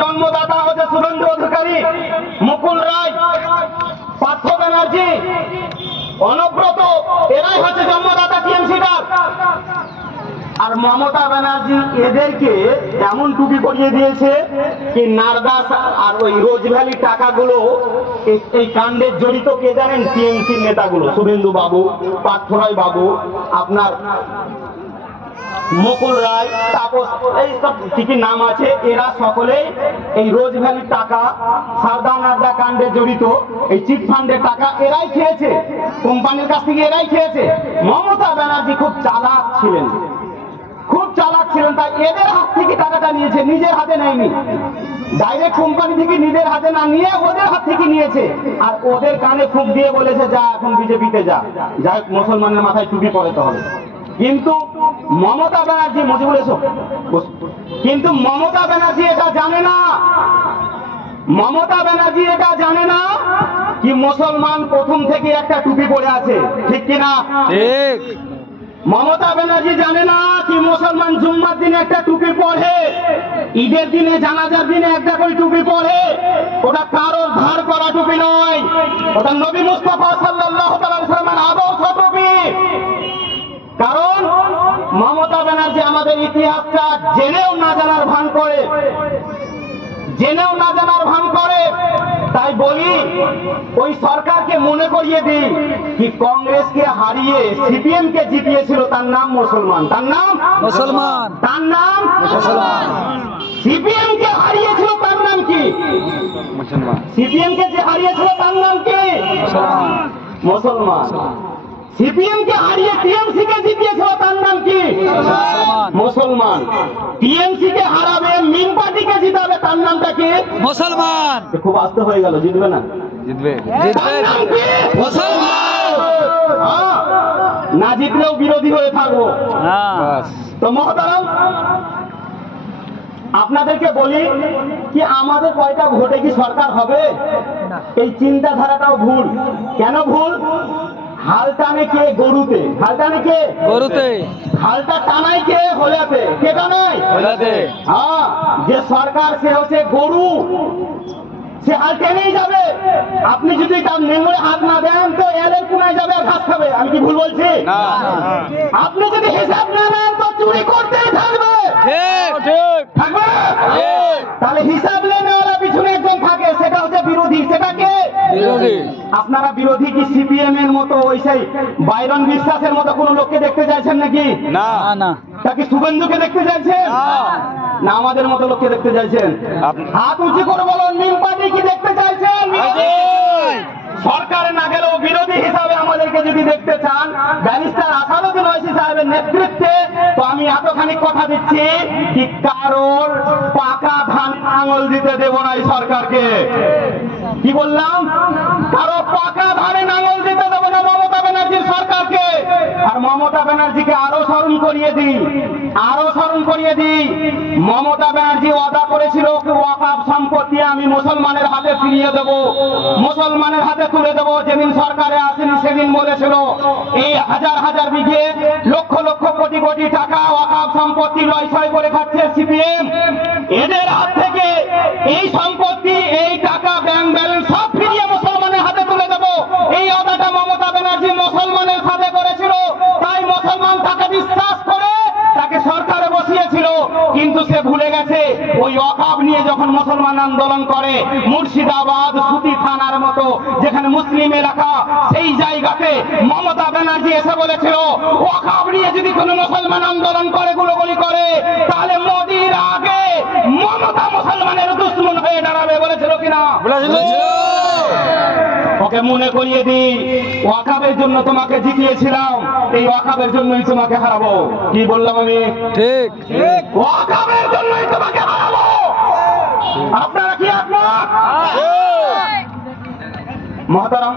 জন্মদাতা হচ্ছে শুভেন্দু অধিকারী, মুকুল রায়, পার্থ ব্যানার্জি, অনুব্রত, এরাই হচ্ছে জন্মদাতা টিএমসিটার। আর মমতা ব্যানার্জি এদেরকে এমন টুপি পরিয়ে দিয়েছে কি নারদাস আর ওই রোজ ভ্যালির টাকাগুলো এই কাণ্ডের জড়িত কে জানেন? টিএমসির নেতাগুলো, শুভেন্দু বাবু, পার্থ রায় বাবু, আপনার মুকুল রায়, তাপস, এই সব ঠিকই নাম আছে। এরা সকলেই এই রোজ ভ্যালির টাকা, সারদা নারদা কাণ্ডে জড়িত, এই চিট ফান্ডের টাকা এরাই খেয়েছে, কোম্পানির কাছ থেকে এরাই খেয়েছে। মমতা ব্যানার্জি খুব চালাক ছিলেন, খুব চালাক ছিলেন, তাই এদের হাত থেকে টাকাটা নিয়েছে, নিজের হাতে নেয়নি। ডাইরেক্ট কোম্পানি থেকে নিজের হাতে না নিয়ে ওদের হাত থেকে নিয়েছে, আর ওদের কানে ফুঁক দিয়ে বলেছে যা এখন বিজেপিতে যা, যাই মুসলমানের মাথায় টুপি পড়াতে হবে। কিন্তু মমতা ব্যানার্জি, মজিবুল এসো, কিন্তু মমতা ব্যানার্জি এটা জানে না, মমতা ব্যানার্জি এটা জানে না কি মুসলমান প্রথম থেকে একটা টুপি পরে আছে, ঠিক কিনা? ঠিক। মমতা ব্যানার্জি জানে না কি মুসলমান জুম্মার দিনে একটা টুপি পরে, ঈদের দিনে, জানাজার দিনে একটা করে টুপি পরে। ওটা কারোর ধার করা টুপি নয়, ওটা নবী মুস্তাফা সাল্লাল্লাহু আলাইহি ওয়াসাল্লামের আদর্শ টুপি। কারণ মমতা ব্যানার্জি আমাদের ইতিহাসটা জেনেও না জানার ভান করে, জেনেও না জানার ভান করে। তাই বলি ওই সরকারকে মনে করিয়ে দিই কি কংগ্রেসকে হারিয়ে সিপিএম কে জিতিয়েছিল, তার নাম মুসলমান, তার নাম মুসলমান, তার নাম মুসলমান। সিপিএম কে হারিয়েছিল তার নাম কি? মুসলমান। সিপিএম কে যে হারিয়েছিল তার নাম কি? মুসলমান। মুসলমান। সিপিএম কে হারিয়ে টিএমসি কে জিতিয়েছিল তার নাম কি? মুসলমান। টিএমসি কে হারাবে, মিন পার্টিকে জিতাবে, তার নামটা কি? মুসলমান। খুব আস্তে হয়ে গেল, জিতবে না? জিতবে, তার জিতবে। নাম কি? মুসলমান। হ্যাঁ, না জিতলেও বিরোধী হয়ে থাকবো। হ্যাঁ। তো মহতারাম, আপনাদেরকে বলি কি আমাদের কয়টা ভোটে কি সরকার হবে? এই চিন্তাধারাটাও ভুল। কেন ভুল? হাল টানে কে? গরুতে। হাল টানে কে? গরুতে। হালটা টানাই কে? হলাতে। কে টানাই? হলাতে। হ্যাঁ, যে সরকার সে হচ্ছে গরু, সে হাল টেনেই যাবে। আপনি যদি তার নেমে হাত না দেন তো এলের কোনায় যাবে, ঘাস খাবে। আমি কি ভুল বলছি? না। আপনি যদি হিসাব না নেন তো চুরি করতেই থাকবে। ঠিক, ঠিক। থাকবে? ঠিক। তাহলে হিসাব নেওয়ালা পিছনে একজন থাকে, সেটা হচ্ছে বিরোধী। সেটাকে বিরোধী। আপনারা বিরোধী কি সিপিএম এর মতো ওই সেই বাইরন বিশ্বাসের মতো কোন লোককে দেখতে চাইছেন নাকি? না, না। তা কি শুভেন্দুকে দেখতে চাইছেন? না আমাদের মতো লোককে দেখতে চাইছেন? হাত উঁচু করে বলুন, মিম পার্টি কি দেখতে চাইছেন? সরকারে না গেলেও বিরোধী হিসাবে আমাদেরকে যদি দেখতে চান ব্যারিস্টার আসাদুদ্দিন ওয়াইসি সাহেবের নেতৃত্বে, তো আমি এতখানি কথা দিচ্ছি কি কারোর পাকা ধান আঙুল দিতে দেব না এই সরকারকে। কি বললাম? কারো পাকা ধানে আঙুল দিতে দেব না মমতা ব্যানার্জির সরকারকে। আর মমতা ব্যানার্জিকে আরো স্মরণ করিয়ে দিই, আরো স্মরণ করিয়ে দিই, মমতা ব্যানার্জি ওয়াদা করেছিল ওয়াকফ সম্পত্তি আমি মুসলমানের হাতে ফিরিয়ে দেব, মুসলমানের হাতে তুলে দেব। যেদিন সরকারে আসেনি সেদিন বলেছিল এই হাজার হাজার বিঘে, লক্ষ লক্ষ কোটি কোটি টাকা ওয়াকফ সম্পত্তি লয়ছয় করে খাচ্ছে সিপিএম। এদের হাত থেকে এই সম্পত্তি, এই টাকা, ব্যাংক ব্যালেন্স সব ফিরিয়ে মুসলমানের হাতে তুলে দেব, এই ওয়াদাটা মমতা ব্যানার্জি মুসলমানের সাথে করেছিল। তাই মুসলমান তাকে বিশ্বাস করে তাকে সরকারে বসিয়েছিল। কিন্তু সে ভুলে গেছে ওই ওয়াকফ নিয়ে যখন মুসলমান আন্দোলন করে মুর্শিদাবাদ সুতি থানার মতো যেখানে মুসলিম এলাকা, সেই জায়গাতে মমতা ব্যানার্জি এসে বলেছিল ওয়াকফ নিয়ে যদি কোনো মুসলমান আন্দোলন করে, গুলোগুলি করে, তাহলে মোদির আগে মমতা মুসলমানের দুশ্মন হয়ে দাঁড়াবে। বলেছিল কিনা? ওকে মনে করিয়ে দিই, ওয়াকফের জন্য তোমাকে জিতিয়েছিলাম, এই ওয়াকফের জন্যই তোমাকে হারাবো। কি বললাম আমি? ঠিক, ঠিক। ওয়াকফের জন্যই তোমাকে হারাবো। আপনারা কি একমত? মহতারাম,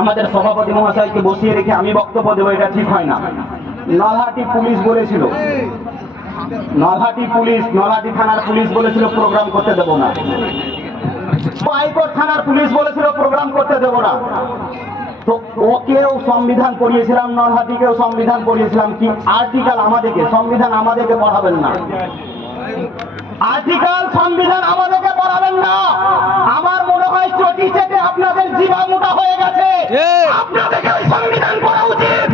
আমাদের সভাপতি মহাশয়কে বসিয়ে রেখে আমি বক্তব্য দেবো, এটা ঠিক হয় না। নলহাটি পুলিশ বলেছিল, নলহাটি পুলিশ, নলহাটি থানার পুলিশ বলেছিল প্রোগ্রাম করতে দেবো না। হাইকোর্ট থানার পুলিশ বলেছিল প্রোগ্রাম করতে দেবো না। তো ওকেও সংবিধান পড়িয়েছিলাম, নলহাটিকেও সংবিধান পড়িয়েছিলাম। কি আর্টিকেল আমাদেরকে, সংবিধান আমাদেরকে পড়াবেন না। আর্টিকেল সংবিধান আমাদেরকে পড়াবেন না। আমার মনে হয় চটি চেটে আপনাদের জিভা মোটা হয়ে গেছে। ঠিক। আপনাদেরকে ওই সংবিধান পড়া উচিত।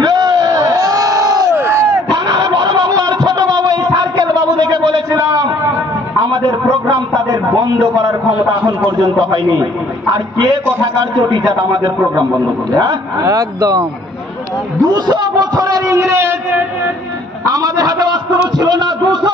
থানার বড়বাবু আর ছোট বাবু এই সার্কেল বাবু দেখে বলেছিলাম আমাদের প্রোগ্রাম তাদের বন্ধ করার ক্ষমতা এখন পর্যন্ত হয়নি। আর কে কথাকার চটি চাট আমাদের প্রোগ্রাম বন্ধ করবে? হ্যাঁ, একদম 200 বছরের ইংরেজ আমাদের হাতে অস্ত্র ছিল না। 200